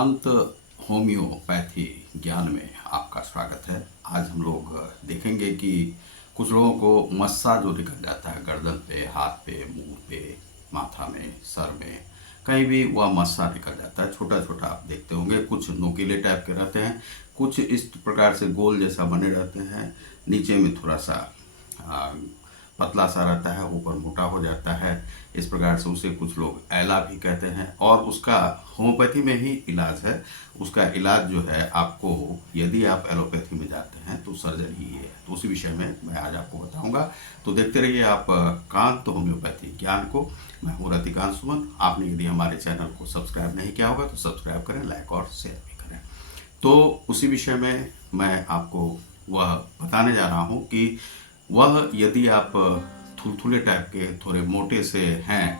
Kant homeopathy ज्ञान में आपका स्वागत है। आज हम लोग देखेंगे कि कुछ लोगों को मस्सा जो निकल जाता है गर्दन पे, हाथ पे, मुंह पे, माथा में, सर में, कहीं भी वह मस्सा निकल जाता है। छोटा छोटा आप देखते होंगे, कुछ नुकीले टाइप के रहते हैं, कुछ इस प्रकार से गोल जैसा बने रहते हैं, नीचे में थोड़ा सा आ, पतला सा रहता है, ऊपर मोटा हो जाता है। इस प्रकार से उसे कुछ लोग ऐला भी कहते हैं और उसका होम्योपैथी में ही इलाज है। उसका इलाज जो है आपको, यदि आप एलोपैथी में जाते हैं तो सर्जरी ही है। तो उसी विषय में मैं आज आपको बताऊंगा। तो देखते रहिए आप कांत होम्योपैथी ज्ञान को। मैं हूँ रतिकांत सुमन। आपने यदि हमारे चैनल को सब्सक्राइब नहीं किया होगा तो सब्सक्राइब करें, लाइक और शेयर भी करें। तो उसी विषय में मैं आपको वह बताने जा रहा हूँ कि वह यदि आप थुलथुले टाइप के थोड़े मोटे से हैं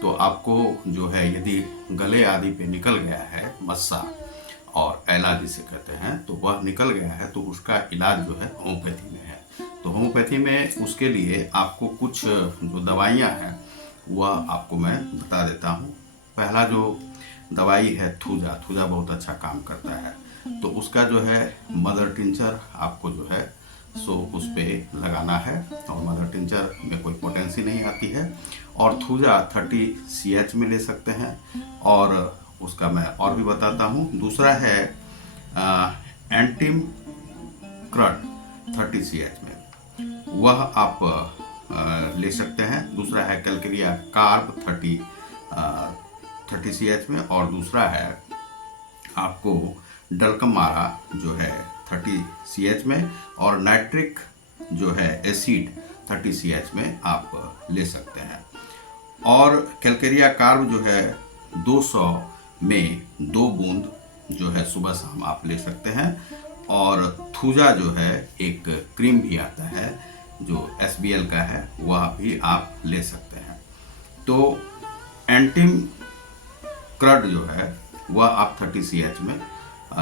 तो आपको जो है, यदि गले आदि पे निकल गया है मस्सा और ऐला जिसे कहते हैं, तो वह निकल गया है तो उसका इलाज जो है होम्योपैथी में है। तो होम्योपैथी में उसके लिए आपको कुछ जो दवाइयाँ हैं वह आपको मैं बता देता हूँ। पहला जो दवाई है थूजा। थूजा बहुत अच्छा काम करता है। तो उसका जो है मदर टिंचर आपको जो है सो उस पर लगाना है। और मदर टिंचर में कोई पोटेंसी नहीं आती है। और थूजा 30 CH में ले सकते हैं। और उसका मैं और भी बताता हूँ। दूसरा है एंटीम क्रड 30 CH में, वह आप ले सकते हैं। दूसरा है कैलकेरिया कार्ब 30 CH में। और दूसरा है आपको डलकमारा जो है 30 CH में। और नाइट्रिक जो है एसिड 30 CH में आप ले सकते हैं। और कैलकेरिया कार्ब जो है 200 में 2 बूंद जो है सुबह शाम आप ले सकते हैं। और थूजा जो है एक क्रीम भी आता है जो SBL का है, वह भी आप ले सकते हैं। तो एंटीम क्रड जो है वह आप 30 CH में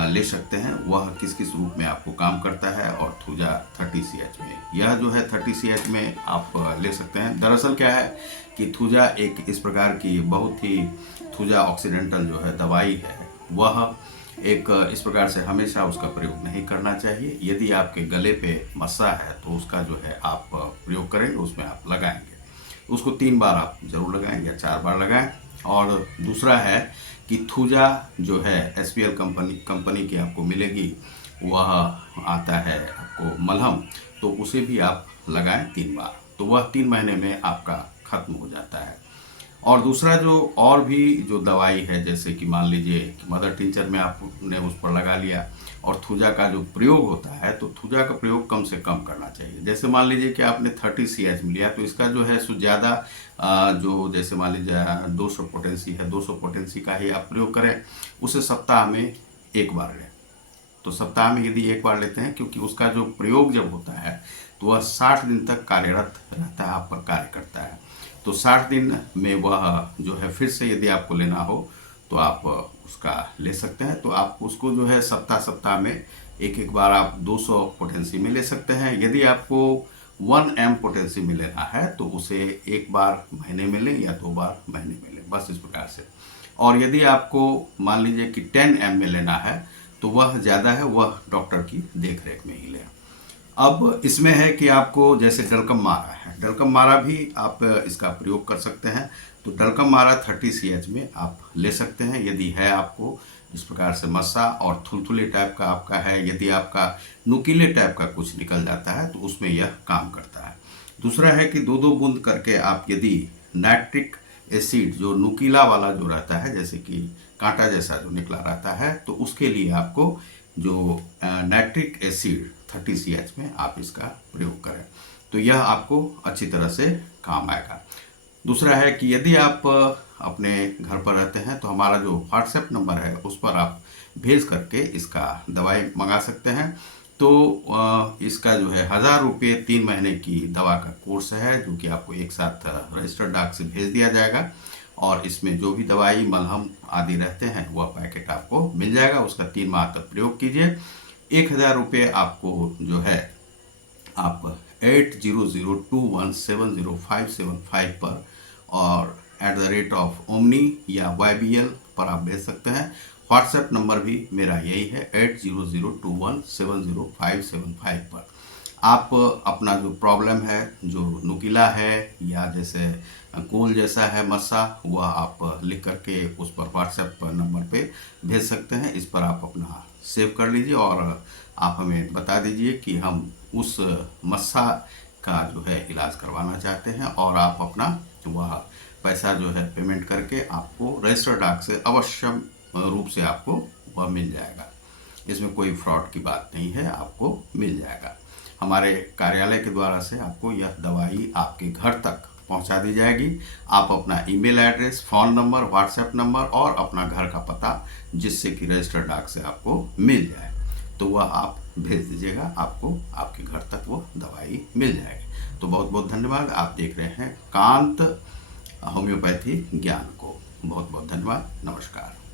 ले सकते हैं। वह किस किस रूप में आपको काम करता है। और थूजा 30 CH में, यह जो है 30 CH में आप ले सकते हैं। दरअसल क्या है कि थूजा एक इस प्रकार की बहुत ही, थूजा ऑक्सीडेंटल जो है दवाई है, वह एक इस प्रकार से हमेशा उसका प्रयोग नहीं करना चाहिए। यदि आपके गले पे मस्सा है तो उसका जो है आप प्रयोग करेंगे, उसमें आप लगाएंगे, उसको 3 बार आप जरूर लगाएं या 4 बार लगाएं। और दूसरा है कि थूजा जो है SBL कंपनी की आपको मिलेगी, वह आता है आपको मलहम, तो उसे भी आप लगाएं 3 बार, तो वह 3 महीने में आपका खत्म हो जाता है। और दूसरा जो और भी जो दवाई है, जैसे कि मान लीजिए कि मदर टिंचर में आपने उस पर लगा लिया और थूजा का जो प्रयोग होता है, तो थूजा का प्रयोग कम से कम करना चाहिए। जैसे मान लीजिए कि आपने 30 CH में लिया तो इसका जो है सो ज़्यादा जो, जैसे मान लीजिए 200 पोटेंसी है, 200 पोटेंसी का ही आप प्रयोग करें। उसे सप्ताह में 1 बार लें। तो सप्ताह में यदि 1 बार लेते हैं, क्योंकि उसका जो प्रयोग जब होता है तो वह 60 दिन तक कार्यरत रहता है, आप पर कार्य करता है। तो 60 दिन में वह जो है फिर से यदि आपको लेना हो तो आप उसका ले सकते हैं। तो आप उसको जो है सप्ताह सप्ताह में 1 बार आप 200 पोटेंसी में ले सकते हैं। यदि आपको 1 M पोटेंसी में लेना है तो उसे 1 बार महीने में लें या 2 बार महीने में लें, बस इस प्रकार से। और यदि आपको मान लीजिए कि 10 M में लेना है तो वह ज़्यादा है, वह डॉक्टर की देख रेख में ही लें। अब इसमें है कि आपको, जैसे डलकम मारा है, डलकम मारा भी आप इसका प्रयोग कर सकते हैं। तो डलकम मारा 30 CH में आप ले सकते हैं यदि है आपको इस प्रकार से मस्सा और थुलथुले टाइप का आपका है। यदि आपका नुकीले टाइप का कुछ निकल जाता है तो उसमें यह काम करता है। दूसरा है कि 2-2 बूंद करके आप यदि नाइट्रिक एसिड जो नुकीला वाला जो रहता है, जैसे कि कांटा जैसा जो निकला रहता है, तो उसके लिए आपको जो नाइट्रिक एसिड 30 CH में आप इसका प्रयोग करें, तो यह आपको अच्छी तरह से काम आएगा। दूसरा है कि यदि आप अपने घर पर रहते हैं तो हमारा जो WhatsApp नंबर है उस पर आप भेज करके इसका दवाई मंगा सकते हैं। तो इसका जो है 1000 रुपये 3 महीने की दवा का कोर्स है, जो कि आपको एक साथ रजिस्टर्ड डाक से भेज दिया जाएगा। और इसमें जो भी दवाई मलहम आदि रहते हैं वह पैकेट आपको मिल जाएगा। उसका 3 माह तक प्रयोग कीजिए। 1000 रुपये आपको जो है आप 8002170575 पर और @omni या YBL पर आप भेज सकते हैं। व्हाट्सएप नंबर भी मेरा यही है 8002170575 पर। आप अपना जो प्रॉब्लम है, जो नुकीला है या जैसे कोल जैसा है मस्सा, वह आप लिख करके उस पर व्हाट्सएप नंबर पे भेज सकते हैं। इस पर आप अपना सेव कर लीजिए और आप हमें बता दीजिए कि हम उस मस्सा का जो है इलाज करवाना चाहते हैं, और आप अपना वह पैसा जो है पेमेंट करके आपको रजिस्टर्ड डाक से अवश्य रूप से आपको वह मिल जाएगा। इसमें कोई फ्रॉड की बात नहीं है, आपको मिल जाएगा। हमारे कार्यालय के द्वारा से आपको यह दवाई आपके घर तक पहुंचा दी जाएगी। आप अपना email address, phone number, WhatsApp number और अपना घर का पता, जिससे कि रजिस्टर्ड डाक से आपको मिल जाए, तो वह आप भेज दीजिएगा। आपको आपके घर तक वो दवाई मिल जाएगी। तो बहुत बहुत धन्यवाद। आप देख रहे हैं कांत होम्योपैथी ज्ञान को। बहुत बहुत धन्यवाद। नमस्कार।